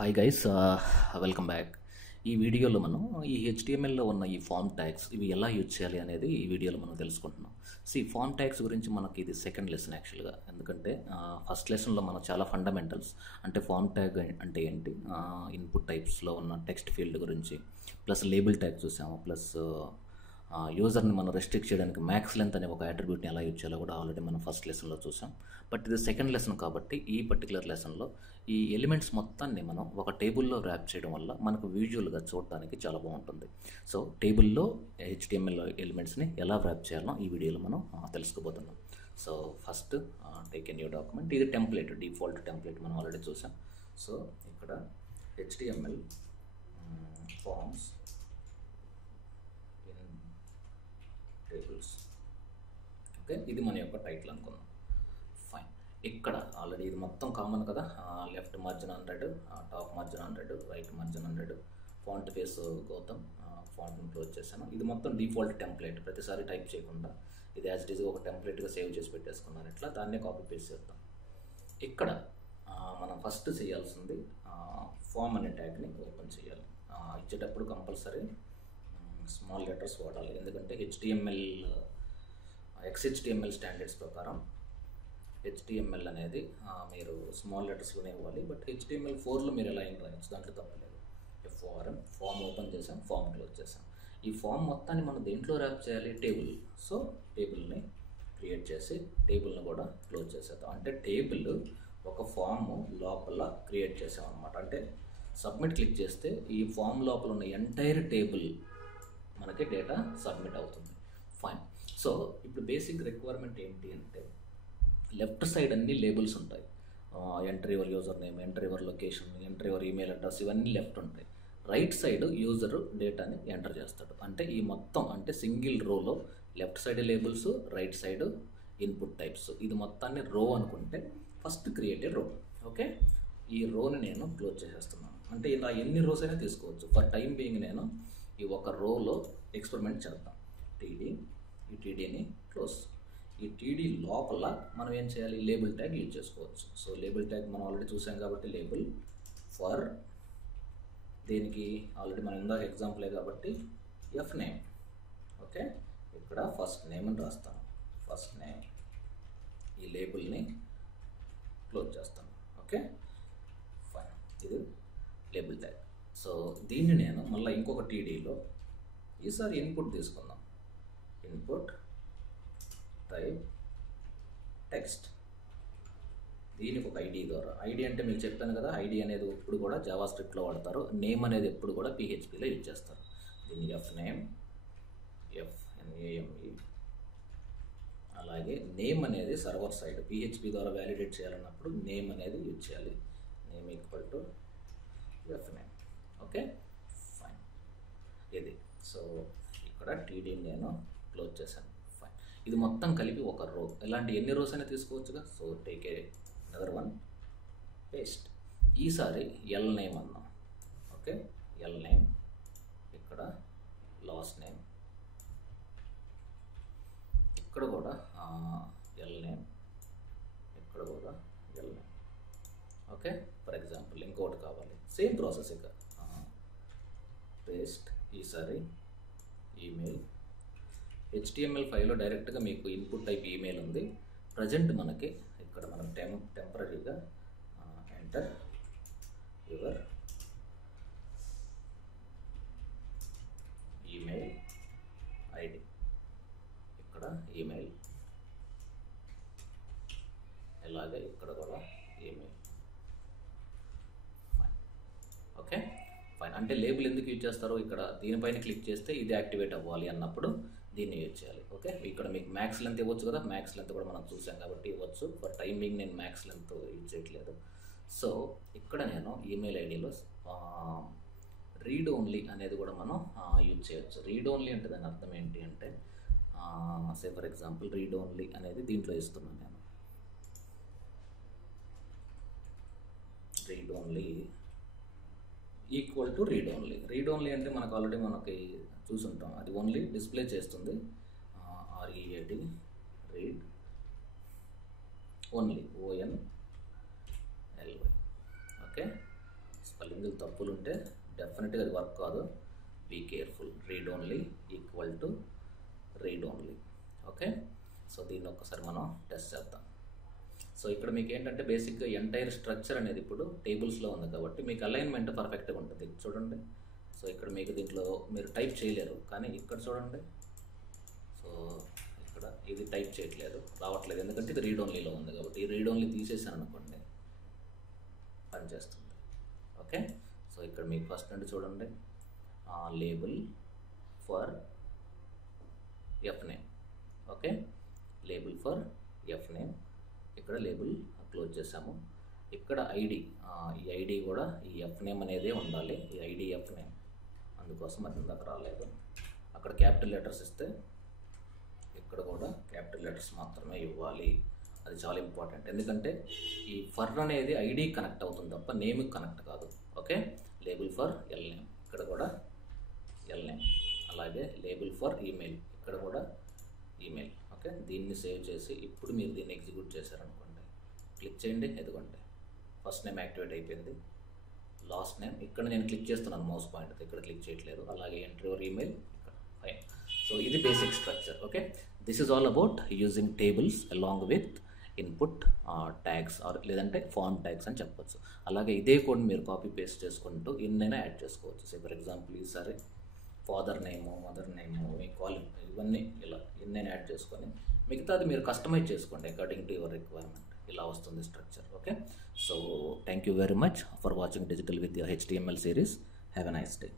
Hi guys, welcome back. ఈ వీడియోలో మనం ఈ హెచ్టిఎంఎల్లో ఉన్న ఈ ఫామ్ ట్యాగ్స్ ఇవి ఎలా యూజ్ చేయాలి అనేది ఈ వీడియోలో మనం తెలుసుకుంటున్నాం. ఫామ్ ట్యాగ్స్ గురించి మనకి ఇది సెకండ్ లెసన్ యాక్చువల్గా. ఎందుకంటే ఫస్ట్ లెసన్లో మనం చాలా ఫండమెంటల్స్ అంటే ఫామ్ ట్యాగ్ అంటే ఏంటి, ఇన్పుట్ టైప్స్లో ఉన్న టెక్స్ట్ ఫీల్డ్ గురించి, ప్లస్ లేబుల్ ట్యాగ్ చూసాము, ప్లస్ యూజర్ని మనం రెస్ట్రిక్ట్ చేయడానికి మ్యాక్స్ లెంత్ అనే ఒక అట్రిబ్యూట్ని ఎలా యూజ్ చేయాలో కూడా ఆల్రెడీ మనం ఫస్ట్ లెసన్లో చూసాం. బట్ ఇది సెకండ్ లెసన్ కాబట్టి ఈ పర్టికులర్ లెసన్లో ఈ ఎలిమెంట్స్ మొత్తాన్ని మనం ఒక టేబుల్లో ర్యాప్ చేయడం వల్ల మనకు విజువల్గా చూడడానికి చాలా బాగుంటుంది. సో టేబుల్లో హెచ్టిఎంఎల్ ఎలిమెంట్స్ని ఎలా ర్యాప్ చేయాలో ఈ వీడియోలో మనం తెలుసుకోబోతున్నాం. So first take a new document. ఇది టెంప్లెట్, డిఫాల్ట్ టెంప్లెట్ మనం ఆల్రెడీ చూసాం. సో ఇక్కడ హెచ్టిఎంఎల్ ఫార్మ్స్ టేబుల్స్, ఓకే, ఇది మన యొక్క టైటిల్ అనుకుందాం. ఫైన్. ఇక్కడ ఆల్రెడీ ఇది మొత్తం కామన్ కదా, left margin 100, top margin 100, right margin 100, font face Gautam, ఫాంట్ని క్లోజ్ చేశాను. ఇది మొత్తం డిఫాల్ట్ టెంప్లెట్, ప్రతిసారి టైప్ చేయకుండా ఇది యాజ్ ఇట్ ఈజ్ ఒక టెంప్లెట్గా సేవ్ చేసి పెట్టేసుకున్నాను. ఇట్లా దాన్నే కాపీ పేస్ట్ చేద్దాం. ఇక్కడ మనం ఫస్ట్ చేయాల్సింది ఫామ్ అనే ట్యాగ్ని ఓపెన్ చేయాలి. ఇచ్చేటప్పుడు కంపల్సరీ స్మాల్ లెటర్స్ వాడాలి, ఎందుకంటే హెచ్టిఎంఎల్ XHTML స్టాండర్డ్స్ ప్రకారం హెచ్టిఎంఎల్ అనేది మీరు స్మాల్ లెటర్స్లోనే ఇవ్వాలి. బట్ HTML4లో మీరు ఎలా అయినా రాయొచ్చు, దాంట్లో తప్పలేదు. FORM, ఫామ్ ఓపెన్ చేసాం, ఫామ్ క్లోజ్ చేసాం. ఈ ఫామ్ మొత్తాన్ని మనం దేంట్లో ర్యాప్ చేయాలి, టేబుల్. సో టేబుల్ని క్రియేట్ చేసి టేబుల్ని కూడా క్లోజ్ చేసేద్దాం. అంటే టేబుల్ ఒక ఫామ్ లోపల క్రియేట్ చేసాం అనమాట. అంటే సబ్మిట్ క్లిక్ చేస్తే ఈ ఫామ్ లోపల ఉన్న ఎంటైర్ టేబుల్ మనకి డేటా సబ్మిట్ అవుతుంది. ఫైన్. సో ఇప్పుడు బేసిక్ రిక్వైర్మెంట్ ఏంటి అంటే, లెఫ్ట్ సైడ్ అన్ని లేబుల్స్ ఉంటాయి. Enter your user name, enter your location, enter your email address, ఇవన్నీ లెఫ్ట్ ఉంటాయి. రైట్ సైడ్ యూజర్ డేటాని ఎంటర్ చేస్తాడు. అంటే ఈ మొత్తం అంటే సింగిల్ రోలో left side labels, right side input types, ఇది మొత్తాన్ని రో అనుకుంటే ఫస్ట్ క్రియేట్ ఏ రో. ఓకే, ఈ రోని నేను క్లోజ్ చేసేస్తున్నాను. అంటే ఇలా ఎన్ని రోస్ అయినా తీసుకోవచ్చు. ఫర్ టైం బీయింగ్ నేను ఈ ఒక రోలో ఎక్స్పెరిమెంట్ చేద్దాం. ఈ టీడీని క్లోజ్. ఈ టీడీ లోపల మనం ఏం చేయాలి, లేబుల్ ట్యాగ్ యూజ్ చేసుకోవచ్చు. సో లేబుల్ ట్యాగ్ మనం ఆల్రెడీ చూసాం కాబట్టి లేబుల్ ఫర్ దేనికి ఆల్రెడీ మనం ఇందాక ఎగ్జాంపులే కాబట్టి ఎఫ్ నేమ్. ఓకే, ఇక్కడ ఫస్ట్ నేమ్ అని రాస్తాను. ఫస్ట్ నేమ్, ఈ లేబుల్ని క్లోజ్ చేస్తాను. ఓకే ఫైన్, ఇది లేబుల్ ట్యాగ్. సో దీన్ని నేను మళ్ళీ ఇంకొక టీడీలో ఈసారి ఇన్పుట్ తీసుకుందాం. ఇన్పుట్ టైప్ టెక్స్ట్, దీనికి ఒక ఐడి ద్వారా, ఐడి అంటే మీకు చెప్పాను కదా, ఐడి అనేది ఎప్పుడు కూడా జావా స్క్రిప్ట్లో వాడతారు. నేమ్ అనేది ఎప్పుడు కూడా PHPలో యూజ్ చేస్తారు. దీన్ని ఎఫ్ నేమ్, FNAME. అలాగే నేమ్ అనేది సర్వర్ సైడ్ PHP ద్వారా వ్యాలిడేట్ చేయాలన్నప్పుడు నేమ్ అనేది యూజ్ చేయాలి. Name equal to F name. Okay fine, ఇది. సో ఇక్కడ టీడీని నేను క్లోజ్ చేశాను. ఫైన్, ఇది మొత్తం కలిపి ఒక రో. ఇలాంటి ఎన్ని రోస్ అయినా తీసుకోవచ్చుగా. So take a another one, paste. ఈసారి ఎల్ నేమ్ అన్నాం. ఓకే, ఎల్ నేమ్, ఇక్కడ లాస్ట్ నేమ్, ఇక్కడ కూడా ఎల్ నేమ్, ఇక్కడ కూడా L name. Okay, for example ఇంకోటి కావాలి, సేమ్ ప్రాసెస్. ఇక పేస్ట్. ఈసారి ఈమెయిల్. HTML5లో డైరెక్ట్గా మీకు ఇన్పుట్ టైప్ ఈమెయిల్ ఉంది. ప్రజెంట్ మనకి ఇక్కడ మనం టెంపరీగా ఎంటర్ యువర్ ఈమెయిల్ ఐడి, ఇక్కడ ఈమెయిల్, ఇలాగే ఇక్కడ కూడా ఈమెయిల్. ఫైన్. ఓకే ఫైన్, అంటే లేబుల్ ఎందుకు యూజ్ చేస్తారో, ఇక్కడ దీనిపైన క్లిక్ చేస్తే ఇది యాక్టివేట్ అవ్వాలి అన్నప్పుడు దీన్ని యూజ్ చేయాలి. ఓకే, ఇక్కడ మీకు మ్యాక్స్ లెంత్ ఇవ్వచ్చు కదా, మ్యాక్స్ లెంత్ కూడా మనం చూసాం కాబట్టి ఇవ్వచ్చు. బట్ టైమింగ్ నేను మ్యాక్స్ లెంత్ యూజ్ చేయట్లేదు. సో ఇక్కడ నేను ఈమెయిల్ ఐడిలో రీడ్ ఓన్లీ అనేది కూడా మనం యూజ్ చేయొచ్చు. రీడ్ ఓన్లీ అంటే దాని అర్థం ఏంటి అంటే, say for example read only అనేది దీంట్లో ఇస్తున్నాను నేను. Read only equal to read only. Read only అంటే మనకు ఆల్రెడీ మనకి చూసుంటాం, అది ఓన్లీ డిస్ప్లే చేస్తుంది. READ, read only, ONLY. Okay, స్పెల్లింగ్లు తప్పులు ఉంటే డెఫినెట్గా అది వర్క్ కాదు. Be careful. Read only equal to read only. Okay, so దీన్ని ఒక్కసారి మనం టెస్ట్ చేద్దాం. సో ఇక్కడ మీకు ఏంటంటే బేసిక్గా ఎంటైర్ స్ట్రక్చర్ అనేది ఇప్పుడు టేబుల్స్లో ఉంది కాబట్టి మీకు అలైన్మెంట్ పర్ఫెక్ట్గా ఉంటుంది. చూడండి, సో ఇక్కడ మీకు దీంట్లో మీరు టైప్ చేయలేరు, కానీ ఇక్కడ చూడండి, సో ఇక్కడ ఇది టైప్ చేయట్లేదు, రావట్లేదు, ఎందుకంటే ఇది రీడ్ ఓన్లీలో ఉంది కాబట్టి. ఈ రీడ్ ఓన్లీ తీసేసాను అనుకోండి, పనిచేస్తుంది. ఓకే, సో ఇక్కడ మీకు ఫస్ట్ నుండి చూడండి, label for F name. Okay, label for F name, ఇక్కడ లేబుల్ క్లోజ్ చేసాము. ఇక్కడ ఐడి, ఈ ఐడి కూడా ఈ ఎఫ్ నేమ్ అనేది ఉండాలి, ఈ ఐడి ఎఫ్ నేమ్, అందుకోసం అది ఇందాక రాలేదు. అక్కడ క్యాపిటల్ లెటర్స్ ఇస్తే ఇక్కడ కూడా క్యాపిటల్ లెటర్స్ మాత్రమే ఇవ్వాలి. అది చాలా ఇంపార్టెంట్, ఎందుకంటే ఈ ఫర్ అనేది ఐడి కనెక్ట్ అవుతుంది తప్ప నేమ్కి కనెక్ట్ కాదు. Okay, label for L name, ఇక్కడ కూడా ఎల్ నేమ్. అలాగే లేబుల్ ఫర్ ఈమెయిల్, ఇక్కడ కూడా ఈమెయిల్. ఓకే, దీన్ని సేవ్ చేసి ఇప్పుడు మీరు దీన్ని ఎగ్జిక్యూట్ చేశారనుకోండి, క్లిక్ చేయండి, ఎదుగుంటే ఫస్ట్ నేమ్ యాక్టివేట్ అయిపోయింది. లాస్ట్ నేమ్ ఇక్కడ నేను క్లిక్ చేస్తున్నాను మౌస్ పాయింట్, ఇక్కడ క్లిక్ చేయట్లేదు. అలాగే ఎంటర్ యువర్ ఈమెయిల్ ఇక్కడ. ఫైన్. సో ఇది basic structure. Okay, this is all about using tables along with input tags or లేదంటే ఫార్మ్ ట్యాగ్స్ అని చెప్పొచ్చు. అలాగే ఇదే కోడ్ మీరు కాపీ పేస్ట్ చేసుకుంటూ ఎన్నైనా యాడ్ చేసుకోవచ్చు. సో ఫర్ ఎగ్జాంపుల్ ఈసారి ఫాదర్ నేము, మదర్ నేము, మీ కాలింగ్, ఇవన్నీ ఇలా ఎన్నైనా యాడ్ చేసుకొని మిగతాది మీరు కస్టమైజ్ చేసుకోండి అకార్డింగ్ టు యువర్ రిక్వైర్మెంట్. ఇలా వస్తుంది structure. Okay, so thank you very much for watching digital with HTML series. Have a nice day.